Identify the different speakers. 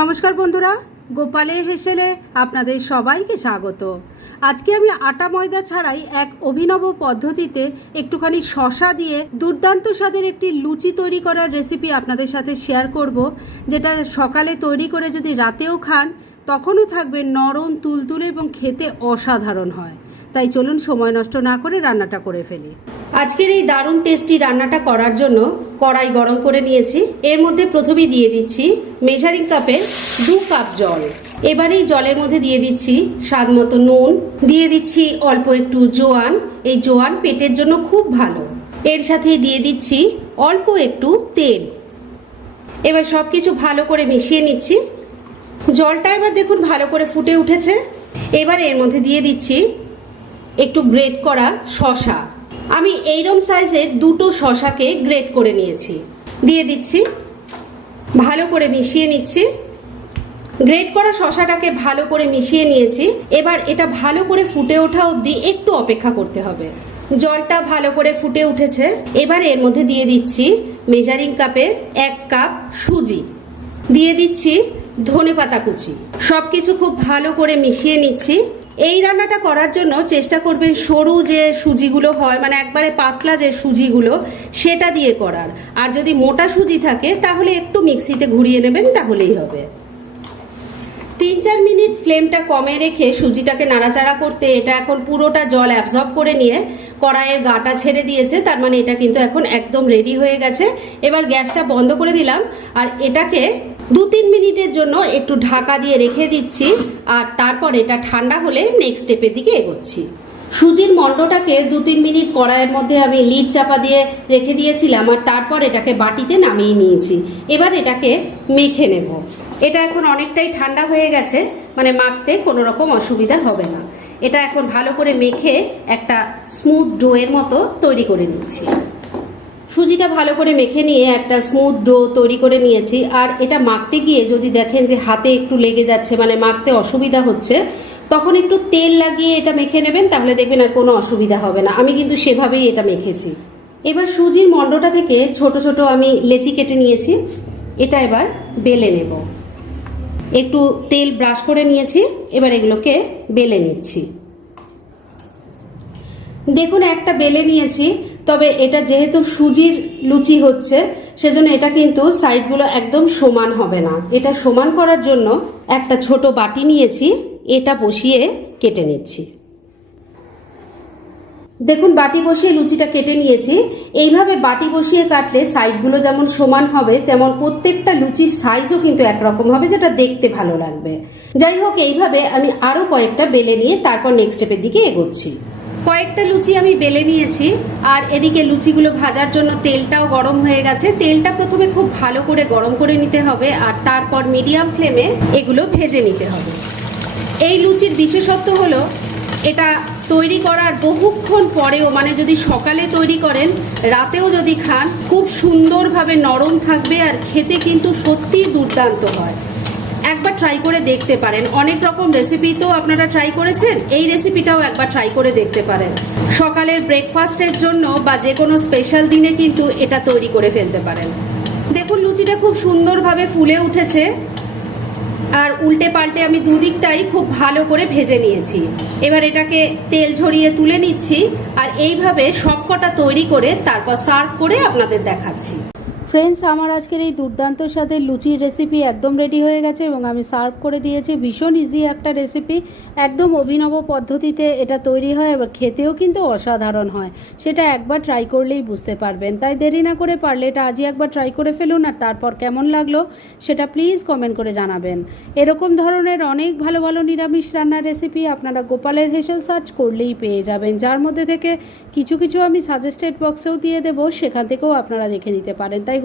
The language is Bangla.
Speaker 1: নমস্কার বন্ধুরা, গোপালে হেসেলে আপনাদের সবাইকে স্বাগত। আজকে আমি আটা ময়দা ছাড়াই এক অভিনব পদ্ধতিতে একটুখানি শশা দিয়ে দুর্দান্ত স্বাদের একটি লুচি তৈরি করার রেসিপি আপনাদের সাথে শেয়ার করব, যেটা সকালে তৈরি করে যদি রাতেও খান, তখনও থাকবে নরম, তুলতুলে এবং খেতে অসাধারণ হয়। তাই চলুন সময় নষ্ট না করে রান্নাটা করে ফেলি। আজকের এই দারুণ টেস্টি রান্নাটা করার জন্য কড়াই গরম করে নিয়েছি। এর মধ্যে প্রথমেই দিয়ে দিচ্ছি মেজারিং কাপের দু কাপ জল। এবার এই জলের মধ্যে দিয়ে দিচ্ছি স্বাদ মতো নুন। দিয়ে দিচ্ছি অল্প একটু জোয়ান। এই জোয়ান পেটের জন্য খুব ভালো। এর সাথে দিয়ে দিচ্ছি অল্প একটু তেল। এবার সব কিছু ভালো করে মিশিয়ে নিচ্ছি। জলটা এবার দেখুন ভালো করে ফুটে উঠেছে। এবার এর মধ্যে দিয়ে দিচ্ছি একটু গ্রেট করা শশা আমি এইরম সাইজের দুটো শশাকে গ্রেট করে নিয়েছি। দিয়ে দিচ্ছি। ভালো করে মিশিয়ে নিচ্ছি। গ্রেট করা শশাটাকে ভালো করে মিশিয়ে নিয়েছি। এবার এটা ভালো করে ফুটে ওঠা অবধি একটু অপেক্ষা করতে হবে। জলটা ভালো করে ফুটে উঠেছে। এবার এর মধ্যে দিয়ে দিচ্ছি মেজারিং কাপের এক কাপ সুজি। দিয়ে দিচ্ছি ধনে পাতা কুচি। সবকিছু খুব ভালো করে মিশিয়ে নিচ্ছি। এই রান্নাটা করার জন্য চেষ্টা করবেন সরু যে সুজিগুলো হয় মানে একবারে পাতলা যে সুজিগুলো, সেটা দিয়ে করার। আর যদি মোটা সুজি থাকে, তাহলে একটু মিক্সিতে ঘুরিয়ে নেবেন, তাহলেই হবে। তিন চার মিনিট ফ্লেমটা কমে রেখে সুজিটাকে নাড়াচাড়া করতে, এটা এখন পুরোটা জল অ্যাবজর্ব করে নিয়ে কড়াইয়ের গাটা ছেড়ে দিয়েছে, তার মানে এটা কিন্তু এখন একদম রেডি হয়ে গেছে। এবার গ্যাসটা বন্ধ করে দিলাম, আর এটাকে দু তিন মিনিটের জন্য একটু ঢাকা দিয়ে রেখে দিচ্ছি, আর তারপর এটা ঠান্ডা হলে নেক্সট স্টেপের দিকে এগোচ্ছি। সুজির মণ্ডটাকে দু তিন মিনিট কড়াইয়ের মধ্যে আমি লিড চাপা দিয়ে রেখে দিয়েছিলাম, আর তারপর এটাকে বাটিতে নামিয়ে নিয়েছি। এবার এটাকে মেখে নেব। এটা এখন অনেকটাই ঠান্ডা হয়ে গেছে মানে মাখতে কোনো রকম অসুবিধা হবে না। এটা এখন ভালো করে মেখে একটা স্মুথ ডোয়ের মতো তৈরি করে নিচ্ছি। সুজিটা ভালো করে মেখে নিয়ে একটা স্মুথ ডো তৈরি করে নিয়েছি। আর এটা মাখতে গিয়ে যদি দেখেন যে হাতে একটু লেগে যাচ্ছে মানে মাখতে অসুবিধা হচ্ছে, তখন একটু তেল লাগিয়ে এটা মেখে নেবেন, তাহলে দেখবেন আর কোনো অসুবিধা হবে না। আমি কিন্তু সেভাবেই এটা মেখেছি। এবার সুজির মণ্ডটা থেকে ছোট ছোট আমি লেচি কেটে নিয়েছি। এটা এবার বেলে নেব। একটু তেল ব্রাশ করে নিয়েছি, এবার এগুলোকে বেলে নিচ্ছি। দেখুন, একটা বেলে নিয়েছি। তবে এটা যেহেতু সুজির লুচি হচ্ছে, সেজন্য এটা কিন্তু সাইডগুলো একদম সমান হবে না। এটা সমান করার জন্য একটা ছোট বাটি নিয়েছি, এটা বসিয়ে কেটে নিচ্ছি। দেখুন, বাটি বসিয়ে লুচিটা কেটে নিয়েছি। এইভাবে বাটি বসিয়ে কাটলে সাইডগুলো যেমন সমান হবে, তেমন প্রত্যেকটা লুচির সাইজও কিন্তু একরকম হবে, যেটা দেখতে ভালো লাগবে। যাই হোক, এইভাবে আমি আরও কয়েকটা বেলে নিয়ে তারপর নেক্সট স্টেপের দিকে এগোচ্ছি। কয়েকটা লুচি আমি বেলে নিয়েছি, আর এদিকে লুচিগুলো ভাজার জন্য তেলটাও গরম হয়ে গেছে। তেলটা প্রথমে খুব ভালো করে গরম করে নিতে হবে, আর তারপর মিডিয়াম ফ্লেমে এগুলো ভেজে নিতে হবে। এই লুচির বিশেষত্ব হলো, এটা তৈরি করার বহুক্ষণ পরেও মানে যদি সকালে তৈরি করেন, রাতেও যদি খান, খুব সুন্দরভাবে নরম থাকবে, আর খেতে কিন্তু সত্যিই দুর্দান্ত হয়। একবার ট্রাই করে দেখতে পারেন। অনেক রকম রেসিপি তো আপনারা ট্রাই করেছেন, এই রেসিপিটাও একবার ট্রাই করে দেখতে পারেন। সকালের ব্রেকফাস্টের জন্য বা যে কোনো স্পেশাল দিনে কিন্তু এটা তৈরি করে ফেলতে পারেন। দেখুন, লুচিটা খুব সুন্দরভাবে ফুলে উঠেছে। আর উল্টে পাল্টে আমি দুদিকটাই খুব ভালো করে ভেজে নিয়েছি। এবার এটাকে তেল ঝরিয়ে তুলে নিচ্ছি। আর এইভাবে সবকটা তৈরি করে তারপর সার্ভ করে আপনাদের দেখাচ্ছি। ফ্রেন্ডস আমার আজকের এই দুর্দান্ত স্বাদের লুচির রেসিপি একদম রেডি হয়ে গেছে এবং আমি সার্ভ করে দিয়েছি। ভীষণ ইজি একটা রেসিপি একদম অভিনব পদ্ধতিতে এটা তৈরি হয় এবং খেতেও কিন্তু অসাধারণ হয়। সেটা একবার ট্রাই করলেই বুঝতে পারবেন। তাই দেরি না করে পারলে এটা আজই একবার ট্রাই করে ফেলুন আর তারপর কেমন লাগল সেটা প্লিজ কমেন্ট করে জানাবেন। এরকম ধরনের অনেক ভালো ভালো নিরামিষ রান্নার রেসিপি আপনারা গোপালের হেসেল সার্চ করলেই পেয়ে যাবেন। যার মধ্যে থেকে কিছু কিছু আমি সাজেস্টেড বক্সেও দিয়ে দেবো, সেখান থেকেও আপনারা দেখে নিতে পারেন। তাই